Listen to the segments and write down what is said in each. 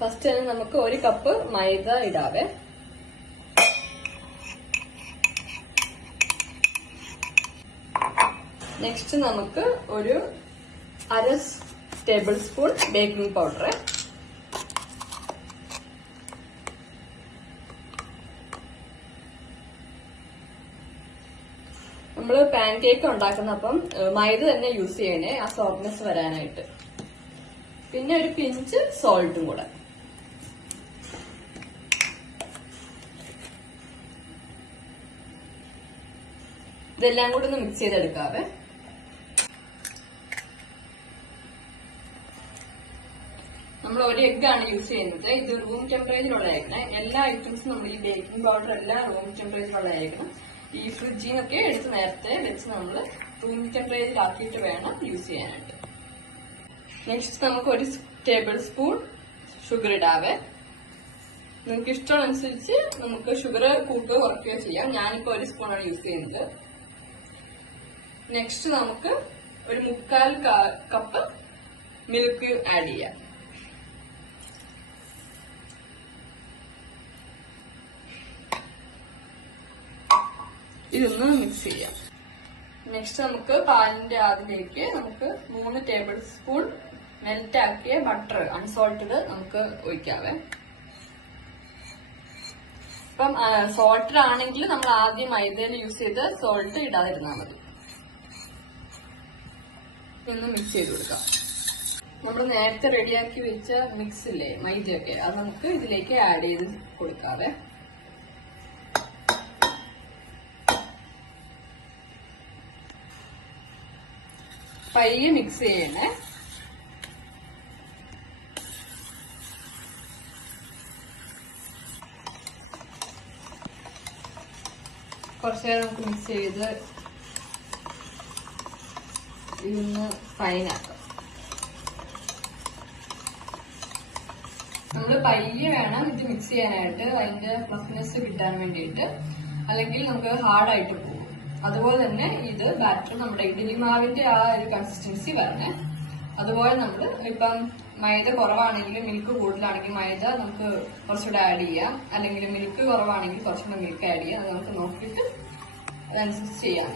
First തന്നെ നമുക്ക് 1 cup മൈദ ഇടാവേ. Next നമുക്ക് ഒരു 1/2 ടേബിൾ സ്പൂൺ ബേക്കിംഗ് പൗഡർ. നമ്മൾ പാൻ കേക്ക് ഉണ്ടാക്കുന്നപ്പം മൈദ തന്നെ യൂസ് ചെയ്യണേ, ആ സോഫ്റ്റ്നെസ് വരാനായിട്ട്. പിന്നെ ഒരു പിഞ്ച് സോൾട്ടും കൂടെ. ഇതെല്ലാം കൂടി ഒന്ന് മിക്സ് ചെയ്തെടുക്കാവേ. നമ്മൾ 1 എഗ്ഗാണ് യൂസ് ചെയ്യുന്നത്. ഇത് റൂം ടെമ്പറേച്ചറിലുള്ളതായിരിക്കണം. എല്ലാ ഐറ്റംസും നമ്മൾ ഈ ബേക്കിംഗ് പൗഡർ എല്ലാം റൂം ടെമ്പറേച്ചറിലുള്ളതായിരിക്കണം. ഈ ഫ്രിഡ്ജിൽ നിന്നൊക്കെ എടുത്ത് നേരത്തെ വെച്ച് നമ്മൾ റൂം ടെമ്പറേച്ചറിലാക്കിയിട്ട് വേണം യൂസ് ചെയ്യാനായിട്ട്. നെക്സ്റ്റ് നമുക്ക് 1 ടേബിൾ സ്പൂൺ ഷുഗർ ഇടാവേ. നിങ്ങൾക്ക് ഇഷ്ടമനുസരിച്ച് നമുക്ക് ഷുഗർ കൂട്ടുകയോ കുറയ്ക്കുകയോ ചെയ്യാം. ഞാനിപ്പോ 1 സ്പൂണാണ് യൂസ് ചെയ്യുന്നത്. നെക്സ്റ്റ് നമുക്ക് ഒരു 3/4 കപ്പ് മിൽക്ക് ആഡ് ചെയ്യാം. ഇതൊന്ന് മിക്സ് ചെയ്യാം. നെക്സ്റ്റ് നമുക്ക് പാലിന്റെ അതിലേക്ക് നമുക്ക് 3 ടേബിൾ സ്പൂൺ മെൽറ്റ് ആക്കിയ ബട്ടർ അൺസോൾട്ടഡ് നമുക്ക് ഒഴിക്കാവേ. ഇപ്പം സോൾട്ടഡ് ആണെങ്കിൽ നമ്മൾ ആദ്യം മൈദയിൽ യൂസ് ചെയ്ത് സോൾട്ട് ഇടാതിരുന്നാൽ മതി. ഒന്ന് മിക്സ് ചെയ്ത് കൊടുക്കാം. നമ്മൾ നേരത്തെ റെഡിയാക്കി വെച്ച മിക്സ് ഇല്ലേ, മൈദയൊക്കെ, അത് നമുക്ക് ഇതിലേക്ക് ആഡ് ചെയ്ത് കൊടുക്കാവേ. പയ്യെ മിക്സ് ചെയ്യണേ. കുറച്ചു നേരം നമുക്ക് മിക്സ് ചെയ്ത് ഇതൊന്ന് ഫൈനാക്കാം. നമ്മൾ പയ്യെ വേണം ഇത് മിക്സ് ചെയ്യാനായിട്ട്, അതിന്റെ ഫ്ലഫ്നെസ് കിട്ടാൻ വേണ്ടിയിട്ട്. അല്ലെങ്കിൽ നമുക്ക് ഹാർഡായിട്ട് പോകും. അതുപോലെ തന്നെ ഇത് ബാറ്റർ നമ്മുടെ ഇഡ്ഡലി മാവിന്റെ ആ ഒരു കൺസിസ്റ്റൻസി വരണേ. അതുപോലെ നമ്മൾ ഇപ്പം മൈദ കുറവാണെങ്കിൽ, മിൽക്ക് കൂടുതലാണെങ്കിൽ മൈദ നമുക്ക് കുറച്ചുകൂടെ ആഡ് ചെയ്യാം. അല്ലെങ്കിൽ മിൽക്ക് കുറവാണെങ്കിൽ കുറച്ചുകൂടെ മിൽക്ക് ആഡ് ചെയ്യാം. അത് നമുക്ക് നോക്കിയിട്ട് അതനുസരിച്ച് ചെയ്യാം.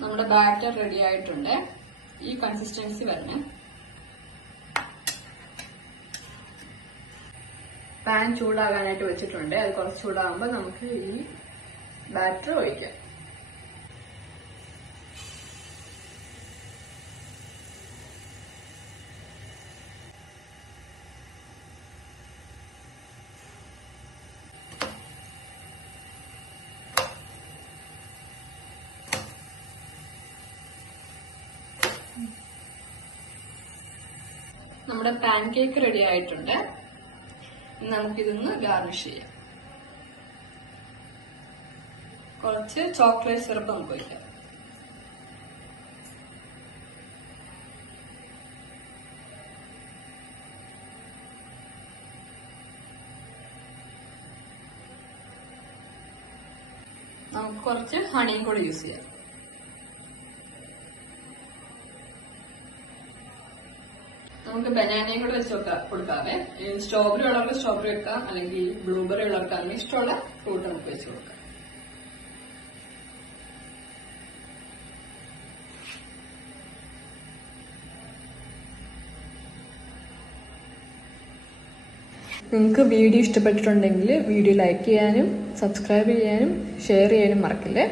നമ്മുടെ ബാറ്റർ റെഡി ആയിട്ടുണ്ട്. ഈ കൺസിസ്റ്റൻസി വരണേ. പാൻ ചൂടാകാനായിട്ട് വെച്ചിട്ടുണ്ട്. അത് കുറച്ച് ചൂടാകുമ്പോൾ നമുക്ക് ഈ ബാറ്റർ ഒഴിക്കാം. നമ്മുടെ പാൻ കേക്ക് റെഡി ആയിട്ടുണ്ട്. നമുക്കിതൊന്ന് ഗാർണിഷ് ചെയ്യാം. കുറച്ച് ചോക്ലേറ്റ് സിറപ്പ് നമുക്ക് ഒഴിക്കാം. നമുക്ക് കുറച്ച് ഹണിയും കൂടെ യൂസ് ചെയ്യാം. നമുക്ക് ബനാനയും കൂടെ വെച്ച് കൊടുക്കാവേ. സ്ട്രോബെറി ഉള്ളവർക്ക് സ്ട്രോബെറി വെക്കാം, അല്ലെങ്കിൽ ബ്ലൂബെറി ഉള്ളവർക്ക് അങ്ങനെ ഇഷ്ടമുള്ള ഫ്രൂട്ട് നമുക്ക് വെച്ച് കൊടുക്കാം. നിങ്ങൾക്ക് വീഡിയോ ഇഷ്ടപ്പെട്ടിട്ടുണ്ടെങ്കിൽ വീഡിയോ ലൈക്ക് ചെയ്യാനും സബ്സ്ക്രൈബ് ചെയ്യാനും ഷെയർ ചെയ്യാനും മറക്കില്ലേ.